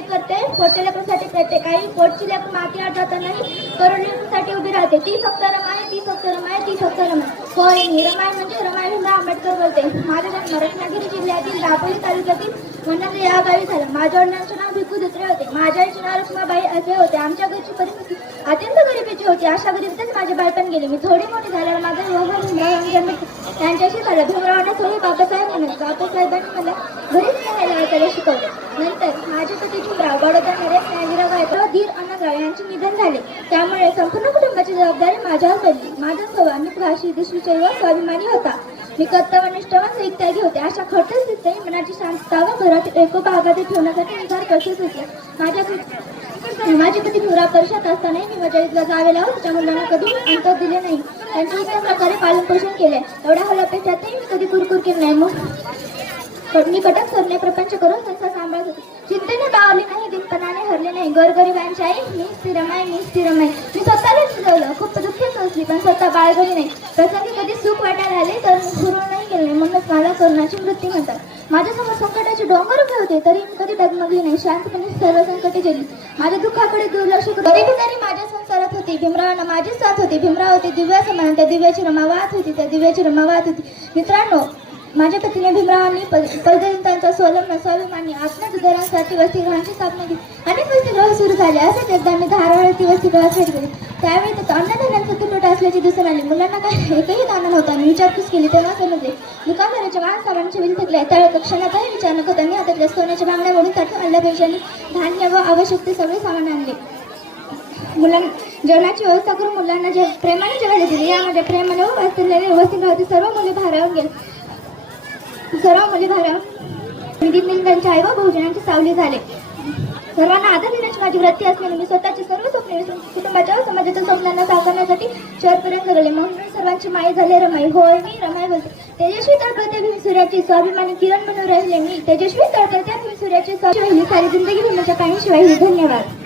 करते. पोटच्या लेकरासाठी प्रत्येक आई पोटची लेकर माती आत जातानाही करुणेसाठी उभी राहते. ती फक्त रमाई, ती फक्त रमाई, ती फक्त रमाई. होय, मी रमाई म्हणजे रमाई भीमराव आंबेडकर बोलते. माझा जन्म रत्नागिरी जिल्ह्यातील दापोली तालुक्यातील वनाज या गावी झाला. माझ्या वडिलांचे नाव भिकू दुसरे होते. माझ्या आईचे नाव रुक्माबाई असे होते. आमच्या घरची परिस्थिती अत्यंत गरिबीची होती. अशा गरिबीतच माझे बालपण गेले. मी थोडी मोठी झाल्यावर माझा विवाह भीमराव यांच्याशी झाला. भीमरावांना थोडी बाबासाहेब म्हणत. बाबासाहेबांनी मला घरीच राहायला ऐकायला शिकवले. नंतर माझे पती भीमराव बडोदा नरेश नागीराव गायकवाड धीर अण्णाराव यांचे निधन झाले. त्यामुळे संपूर्ण कुटुंबाची जबाबदारी माझ्यावर पडली. माझा स्वभाव मितभाषी देशविषयी व स्वाभिमानी होता. मी कर्तव्यनिष्ठ व संयुक्तागी होते. अशा खडतर स्थितीतही मनाची शांतता व घरात एकोपा आघाती ठेवण्यासाठी निधार कशीच होते. माझे पती भीमराव परिषद असतानाही मी माझ्या इथला जावे लावून त्याच्या मुलांना कधी अंतर दिले नाही. त्यांचे उत्तम प्रकारे पालन पोषण केले. एवढ्या हलपेक्षातही मी कधी कुरकुर केली नाही. मग मी कटक सरणे प्रपंच करून संसार सांभाळत होते. चिंतेने बावरली नाही, दिनपणाने हरले नाही. गोरगरिबांची आई मी स्थिरमाई, मी स्थिरमाई. मी स्वतःला शिजवलं. खूप दुःखीच असली पण स्वतः बाळगली नाही. प्रसंगी कधी सुख वाटायला आले तर पूर्ण नाही केले नाही. म्हणूनच मला करुणाची वृत्ती म्हणतात. माझ्यासमोर संकटाचे डोंगर उभे होते तरी मी कधी डगमगली नाही. शांतपणे सर्व संकटे झेलली. माझ्या दुःखाकडे दुर्लक्ष करून गरिबी जरी माझ्या संसारात होती. भीमरावांना माझीच साथ होती. भीमराव होते दिव्या समान. त्या दिव्याची रमा वाहत होती. त्या दिव्याची रमा वाहत होती. मित्रांनो, माझ्या पतीने भीमरावांनी पददलितांचा स्वाभिमानी आत्मसुधारणासाठी वसतिगृहांची स्थापना केली. अनेक वसतिगृह सुरू झाले. असेच एकदा मी धाराळ ती वसतिगृहात भेट दिली. त्यावेळी अन्नधान्यांचा तुटवडा असल्याची दिसून आली. मुलांना काही एकही दाना नव्हता. मी विचारपूस केली तेव्हा समजले दुकानदाराच्या माणसाबांच्या विधी थकल्या. त्यावेळी क्षणातही विचार न करता हातातल्या सोन्याच्या बांगड्या मोडून त्यातून आणल्यापेक्षांनी धान्य व आवश्यक ते सगळे सामान आणले. मुलांना जेवणाची व्यवस्था करून मुलांना प्रेमाने जेवायला दिले. यामध्ये प्रेमाने व वास्तव्याने वसतिगृहातील सर्व मुले भारावून गेले. त्यांच्या आई व बहुजनांची सावली झाले. सर्वांना आदर देण्याची माझी वृत्ती असल्याने मी स्वतःची सर्व स्वप्ने विसरून कुटुंबाच्या व समाजाच्या स्वप्नांना साकारण्यासाठी शहरपर्यंत गेले. म्हणून सर्वांची माई झाले रमाई. होय, मी रमाई बोलते. तेजस्वी तळपत्या भीमसूर्याची स्वाभिमानी किरण बनून राहिले. मी तेजस्वी तळपत्या भीमसूर्याची स्वाभिमानी सारी जिंदगी भीमाच्या पाणी शिवाय. धन्यवाद.